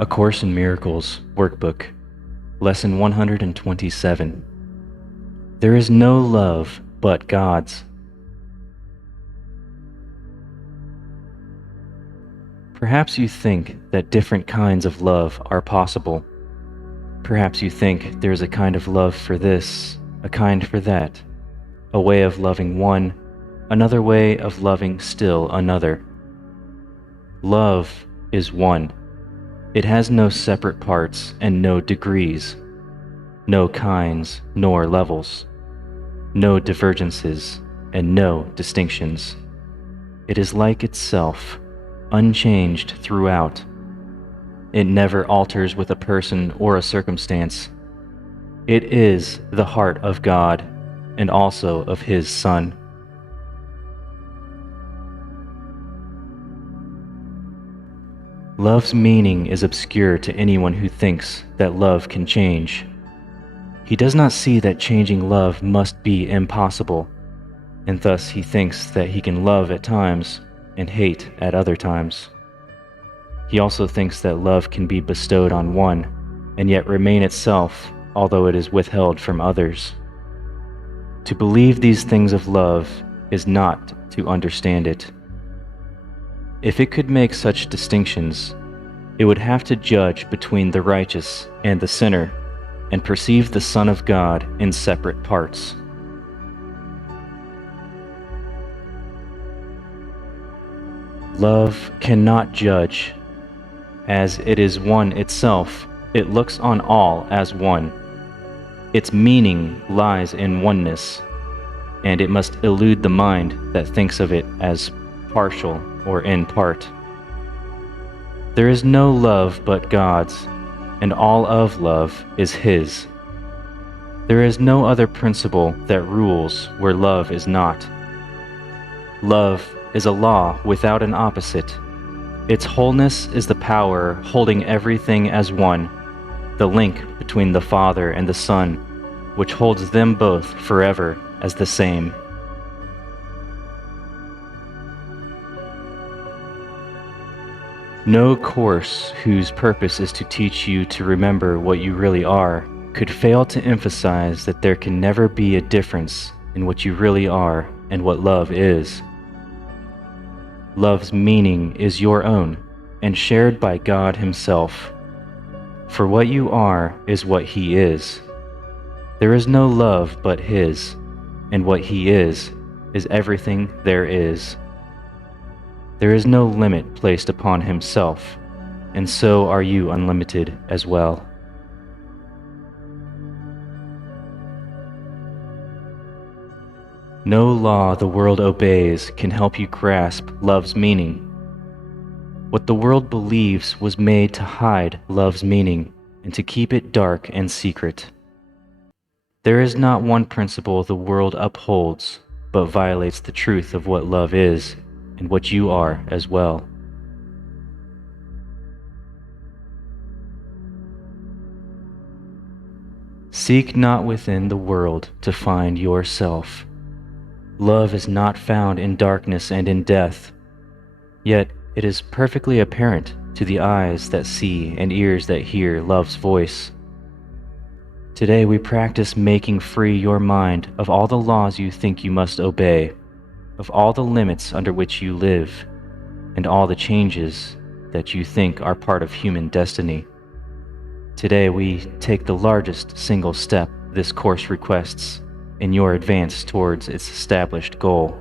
A Course in Miracles, Workbook, Lesson 127. There is no love but God's. Perhaps you think that different kinds of love are possible. Perhaps you think there is a kind of love for this, a kind for that, a way of loving one, another way of loving still another. Love is one. It has no separate parts and no degrees, no kinds nor levels, no divergences and no distinctions. It is like itself, unchanged throughout. It never alters with a person or a circumstance. It is the heart of God and also of His Son. Love's meaning is obscure to anyone who thinks that love can change. He does not see that changing love must be impossible, and thus he thinks that he can love at times and hate at other times. He also thinks that love can be bestowed on one, and yet remain itself, although it is withheld from others. To believe these things of love is not to understand it. If it could make such distinctions, it would have to judge between the righteous and the sinner, and perceive the Son of God in separate parts. Love cannot judge. As it is one itself, it looks on all as one. Its meaning lies in oneness, and it must elude the mind that thinks of it as partial or in part. There is no love but God's, and all of love is His. There is no other principle that rules where love is not. Love is a law without an opposite. Its wholeness is the power holding everything as one, the link between the Father and the Son, which holds them both forever as the same. No course whose purpose is to teach you to remember what you really are could fail to emphasize that there can never be a difference in what you really are and what love is. Love's meaning is your own and shared by God Himself. For what you are is what He is. There is no love but His, and what He is everything there is. There is no limit placed upon Himself, and so are you unlimited as well. No law the world obeys can help you grasp love's meaning. What the world believes was made to hide love's meaning and to keep it dark and secret. There is not one principle the world upholds, but violates the truth of what love is and what you are as well. Seek not within the world to find yourself. Love is not found in darkness and in death, yet it is perfectly apparent to the eyes that see and ears that hear love's voice. Today we practice making free your mind of all the laws you think you must obey, of all the limits under which you live, and all the changes that you think are part of human destiny. Today we take the largest single step this course requests in your advance towards its established goal.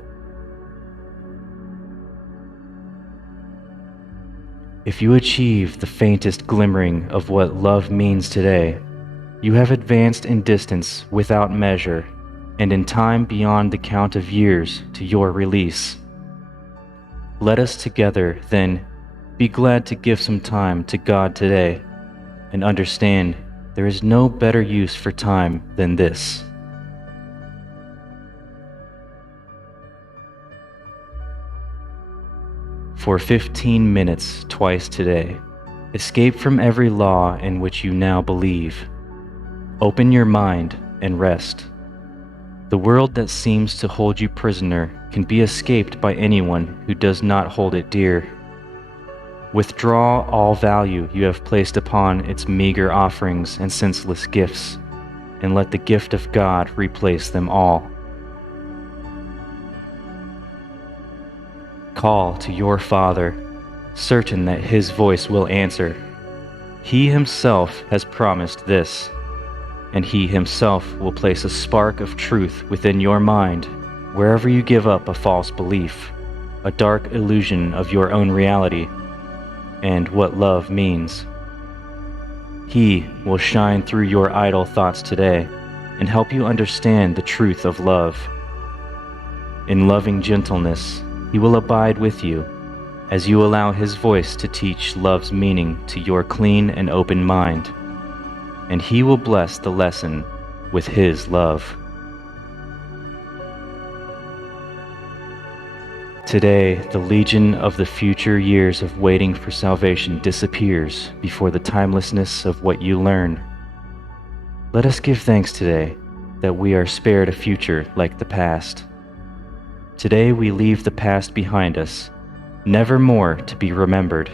If you achieve the faintest glimmering of what love means today, you have advanced in distance without measure and in time beyond the count of years to your release. Let us together, then, be glad to give some time to God today and understand there is no better use for time than this. For 15 minutes twice today, escape from every law in which you now believe. Open your mind and rest. The world that seems to hold you prisoner can be escaped by anyone who does not hold it dear. Withdraw all value you have placed upon its meager offerings and senseless gifts, and let the gift of God replace them all. Call to your Father, certain that His voice will answer. He Himself has promised this, and He Himself will place a spark of truth within your mind wherever you give up a false belief, a dark illusion of your own reality, and what love means. He will shine through your idle thoughts today and help you understand the truth of love. In loving gentleness, He will abide with you as you allow His voice to teach love's meaning to your clean and open mind, and He will bless the lesson with His love. Today, the legion of the future years of waiting for salvation disappears before the timelessness of what you learn. Let us give thanks today that we are spared a future like the past. Today we leave the past behind us, never more to be remembered,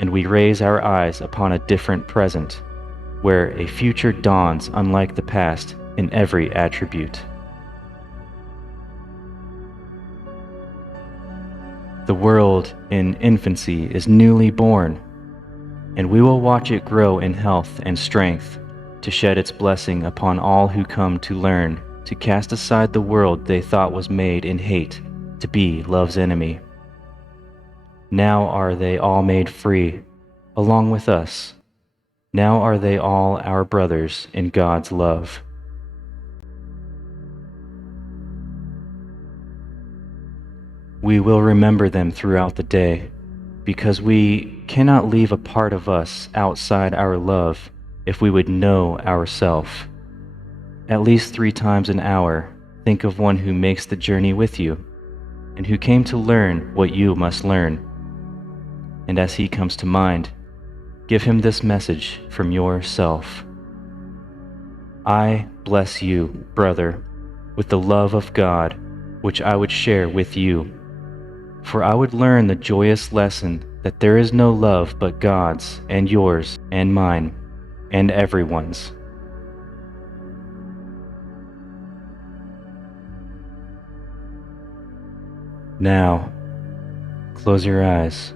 and we raise our eyes upon a different present, where a future dawns unlike the past in every attribute. The world in infancy is newly born, and we will watch it grow in health and strength to shed its blessing upon all who come to learn to cast aside the world they thought was made in hate to be love's enemy. Now are they all made free, along with us. Now are they all our brothers in God's love. We will remember them throughout the day, because we cannot leave a part of us outside our love if we would know ourself. At least 3 times an hour, think of one who makes the journey with you, and who came to learn what you must learn. And as he comes to mind, give him this message from yourself. I bless you, brother, with the love of God, which I would share with you. For I would learn the joyous lesson that there is no love but God's and yours and mine and everyone's. Now, close your eyes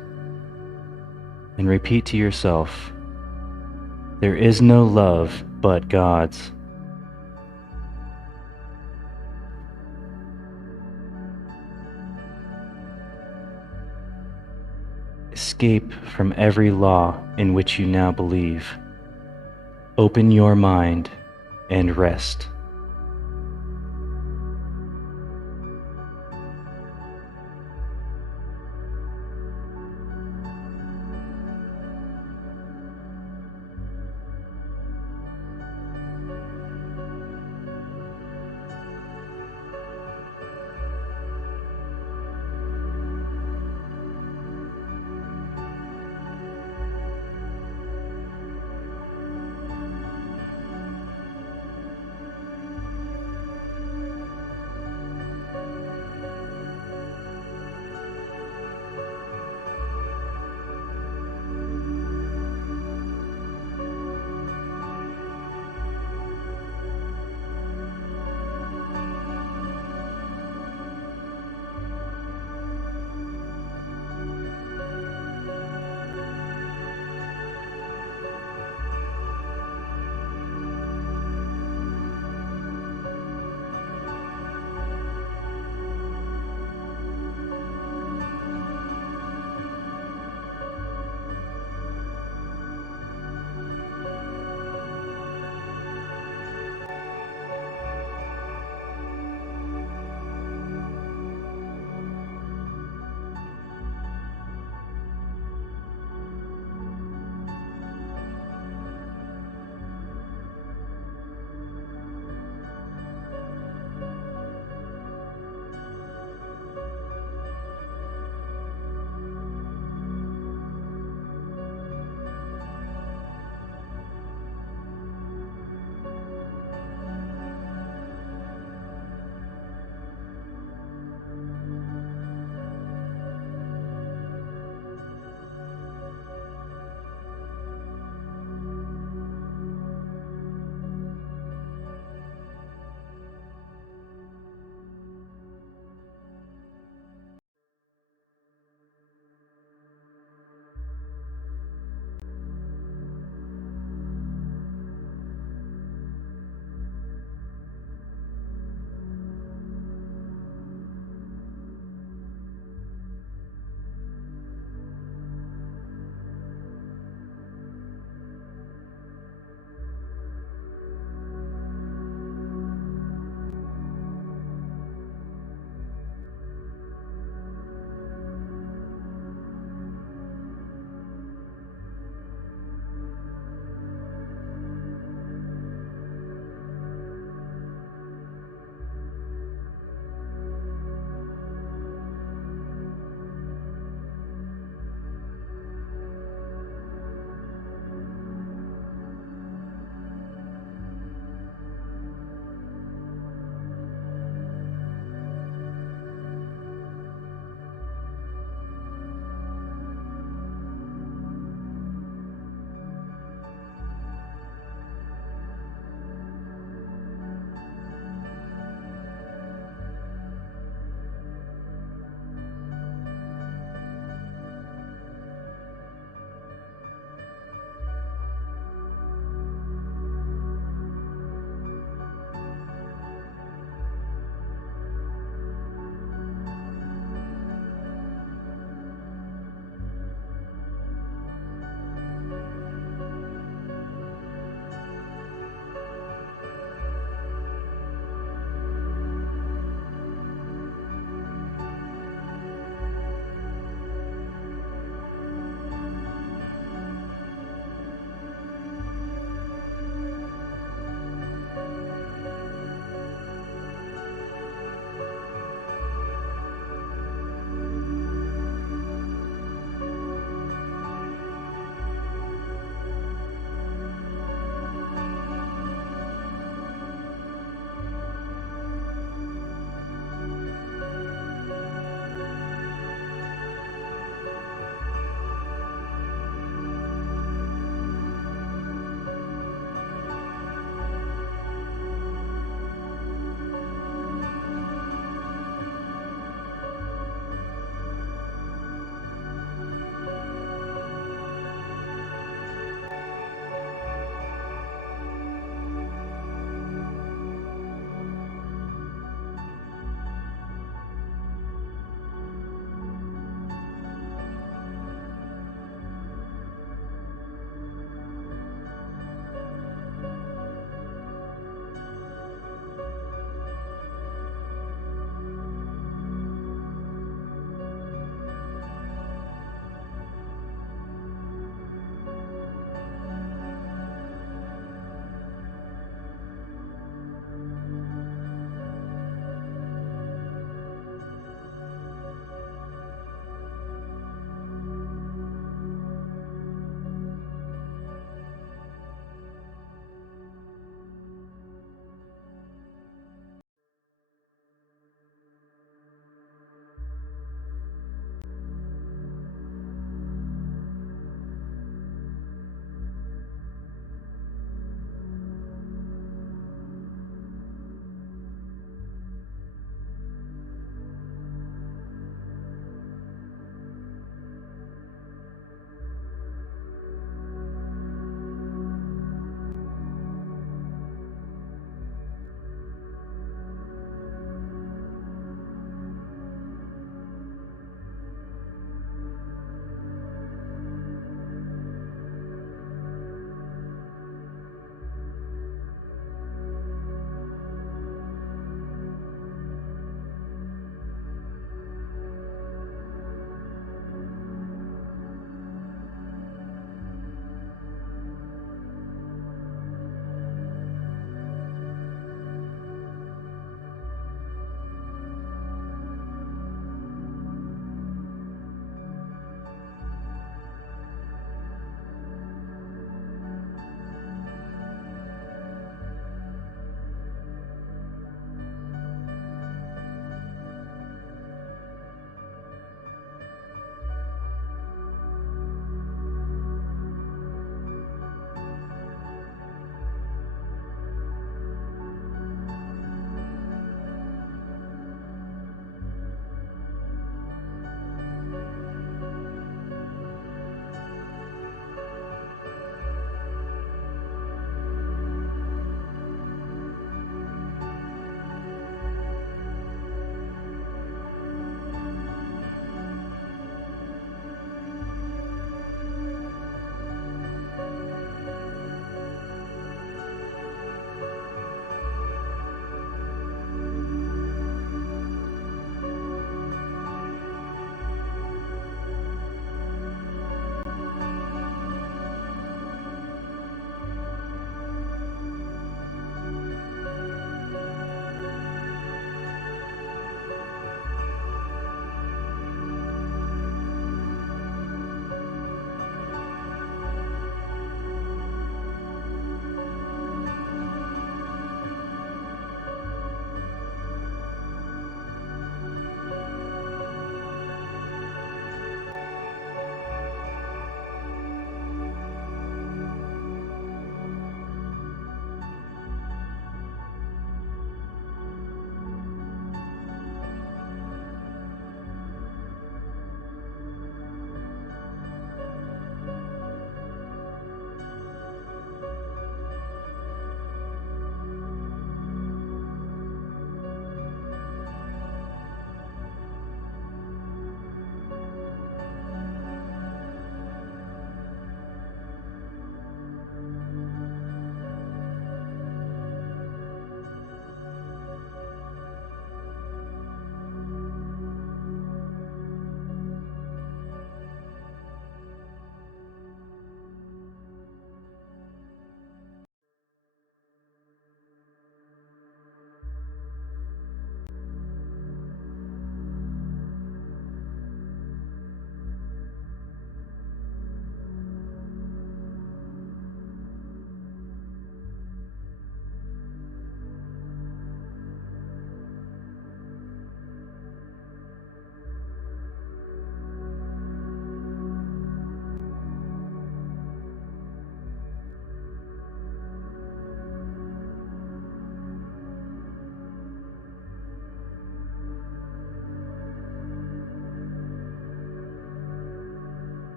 and repeat to yourself, there is no love but God's. Escape from every law in which you now believe. Open your mind and rest.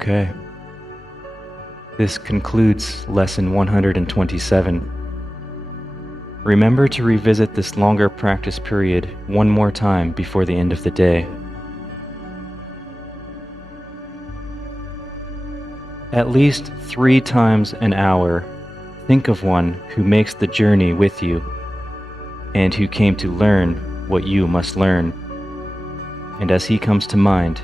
Okay. This concludes Lesson 127. Remember to revisit this longer practice period one more time before the end of the day. At least 3 times an hour, think of one who makes the journey with you and who came to learn what you must learn. And as he comes to mind,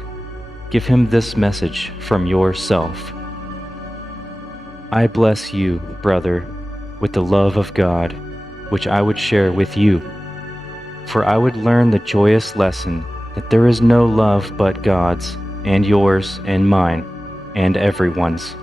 give him this message from yourself. I bless you, brother, with the love of God, which I would share with you. For I would learn the joyous lesson that there is no love but God's, and yours, and mine, and everyone's.